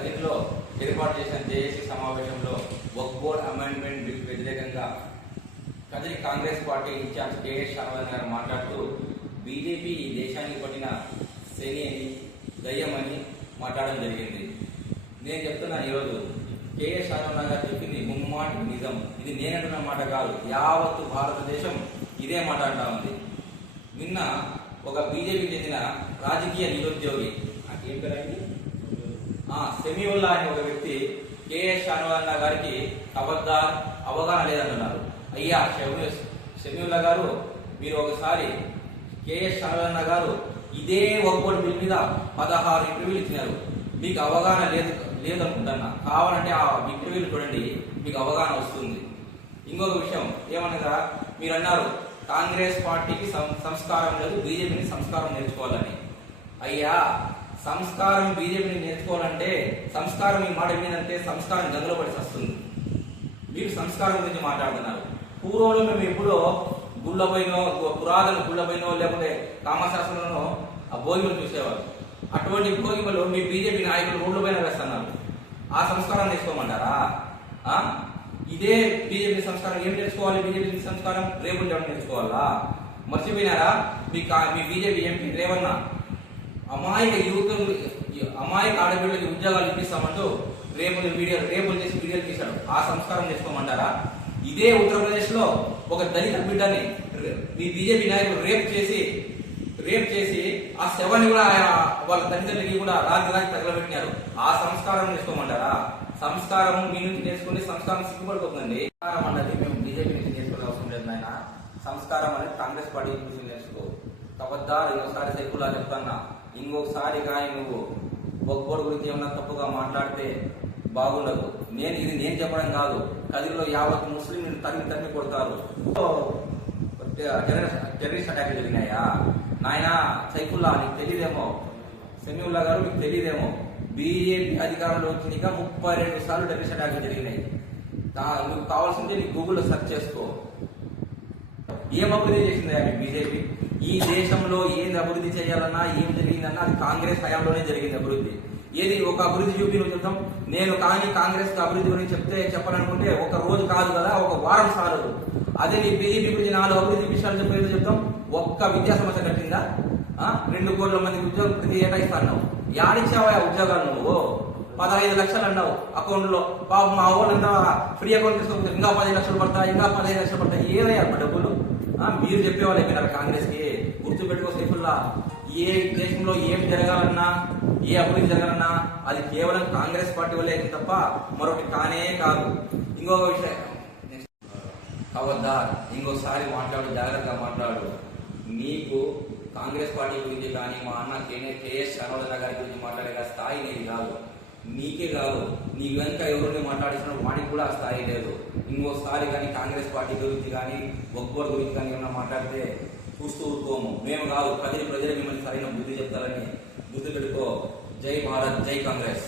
కదిరిలో ఏర్పాటు చేసిన జేఏసీ సమావేశంలో వక్ఫ్ బోర్డ్ అమెండ్మెంట్ బిల్ వ్యతిరేకంగా Kadiri Congress party incharge K S Shahnawaz గారు మాట్లాడుతూ బీజేపీ ఈ దేశానికి పట్టిన శని అని దయ్యమని మాట్లాడడం జరిగింది. నేను చెప్తున్నా ఈరోజు కేఎస్ షానవాజ్ గారు చెప్పింది ముమ్మాటి నిజం. ఇది నేనంటున్న మాట కాదు, యావత్తు భారతదేశం ఇదే మాట్లాడుతూ ఉంది. నిన్న ఒక బీజేపీకి చెందిన రాజకీయ నిరుద్యోగి ఏం పేరండి సెమీవుల్లా అనే ఒక వ్యక్తి కేఎస్ షానవాజ్ గారికి అబద్ధాలు అవగాహన లేదంటున్నారు. అయ్యా సెమీవుల్లా గారు, మీరు ఒకసారి కేఎస్ షానవాజ్ గారు ఇదే వక్ఫ్ బోర్డు బిల్ మీద 16 ఇంటర్వ్యూలు ఇచ్చినారు. మీకు అవగాహన లేదనుకుంటున్నా. కావాలంటే ఆ ఇంటర్వ్యూలు చూడండి, మీకు అవగాహన వస్తుంది. ఇంకొక విషయం ఏమనగా, మీరు అన్నారు కాంగ్రెస్ పార్టీకి సంస్కారం లేదు, బీజేపీని సంస్కారం నేర్చుకోవాలని. అయ్యా, సంస్కారం బీజేపీని నేర్చుకోవాలంటే సంస్కారం ఈ మాట ఏంటంటే సంస్కారం గదిలో పడి వస్తుంది. మీరు సంస్కారం గురించి మాట్లాడుతున్నారు. పూర్వంలో మేము ఎప్పుడో గుళ్ళపైనో, పురాతన గుళ్ళపైనో లేకపోతే కామశాస్త్రంలోనో ఆ భోగిమలు చూసేవారు. అటువంటి భోగిమలు మీ బీజేపీ నాయకులు రోడ్ల పైన వేస్తున్నారు. ఆ సంస్కారం నేర్చుకోమంటారా? ఇదే బీజేపీ సంస్కారం ఏం నేర్చుకోవాలి? బీజేపీ సంస్కారం రేపు నేర్చుకోవాలా? మర్చిపోయినారా? మీ బీజేపీ ఎంపీ రేవన్న అమాయక యువకులు, అమాయక ఆడపిల్లలకి ఉద్యోగాలు ఇప్పిస్తామంటూ రేపులు చేసి వీడియోలు తీశాడు. ఆ సంస్కారం నేర్చుకోమంటారా? ఇదే ఉత్తరప్రదేశ్ లో ఒక దళిత బిడ్డని మీ బీజేపీ నాయకులు రేప్ చేసి ఆ శవాన్ని కూడా వాళ్ళ తల్లిదండ్రులకి కూడా రాత్రి తగలబెట్టినారు. ఆ సంస్కారం నేర్చుకోమంటారా? సంస్కారం మీ నుంచి నేర్చుకుని సంస్కారం సిగ్గుపడిపోతుందండి. సంస్కారం అన్నది మేము బీజేపీ నుంచి నేర్చుకునే అవసరం లేదు నాయన. సంస్కారం అనేది కాంగ్రెస్ పార్టీ నుంచి నేర్చుకో. కబద్దారు ఇంకోసారి సైకుల్లా చెప్తున్నా, ఇంకొకసారి కానీ నువ్వు వక్ఫ్ బోర్డు గురించి ఏమన్నా తప్పుగా మాట్లాడితే బాగుండదు. నేను చెప్పడం కాదు, కదిరిలో యావత్ ముస్లిం తరిమి కొడతారు. టెర్రరిస్ట్ అటాక్లు జరిగినాయా నాయన? సైఫుల్లా నీకు తెలియదేమో, సెమీవుల్లా గారు మీకు తెలియదేమో, బీజేపీ అధికారంలో వచ్చినాక 32 సార్లు టెర్రరిస్ట్ అటాక్లు జరిగినాయి. నువ్వు కావాల్సిందే నీకు గూగుల్లో సెర్చ్ చేసుకో. ఏం అభివృద్ధి చేసిందా మీ బీజేపీ? ఈ దేశంలో ఏది అభివృద్ధి చేయాలన్నా ఏం జరిగిందన్నా అది కాంగ్రెస్ హయాంలోనే జరిగింది అభివృద్ధి. ఏది ఒక అభివృద్ధి చూపి నువ్వు చెప్తాం. నేను కానీ కాంగ్రెస్ అభివృద్ధి గురించి చెప్పాలనుకుంటే ఒక రోజు కాదు కదా, ఒక వారం సార్లు. అదే నీ బీజేపీ గురించి 4 అభివృద్ధి విషయాలు చెప్పేది చెప్తాం. ఒక్క విద్యా సమస్య కట్టిందా? 2 కోట్ల మందికి ఉద్యోగం ప్రతి ఏటా ఇస్తాను. యాడిచ్చావా ఉద్యోగాలు? నువ్వు 15 లక్షలు అన్నావు అకౌంట్ లో. పాప మా వాళ్ళంతా ఫ్రీ అకౌంట్ తీసుకోకపోతే ఇంకా 10 లక్షలు పడతాయి, ఇంకా 15 లక్షలు పడతాయి. ఏదయ్యా డబ్బులు? మీరు చెప్పేవాళ్ళు అయిపోయినారు కాంగ్రెస్ కి. గుర్తుపెట్టుకో సైఫుల్లా, ఏ దేశంలో ఏం జరగాలన్నా, ఏ అభివృద్ధి జరగాలన్నా అది కేవలం కాంగ్రెస్ పార్టీ వల్లే తప్ప మరొకటి కానే కాదు. ఇంకొక విషయం, ఖబర్దార్ ఇంకోసారి మాట్లాడు, జాగ్రత్తగా మాట్లాడు. నీకు కాంగ్రెస్ పార్టీ గురించి కానీ మా అన్న కేఎస్ షానవాజ్ గారి గురించి మాట్లాడే స్థాయి నీది కాదు. నీకే కాదు, నీ వెనుక ఎవరిని మాట్లాడిస్తున్నా వాడికి కూడా ఆ స్థాయి లేదు. ఇంకోసారి కానీ కాంగ్రెస్ పార్టీ గురించి కానీ వక్ఫ్ బోర్డు గురించి కానీ ఏమన్నా మాట్లాడితే చూస్తూ ఊరుకోము. మేము కాదు, ప్రజలు మిమ్మల్ని సరైన బుద్ధి చెప్తారని గుర్తుపెట్టుకో. జై భారత్, జై కాంగ్రెస్.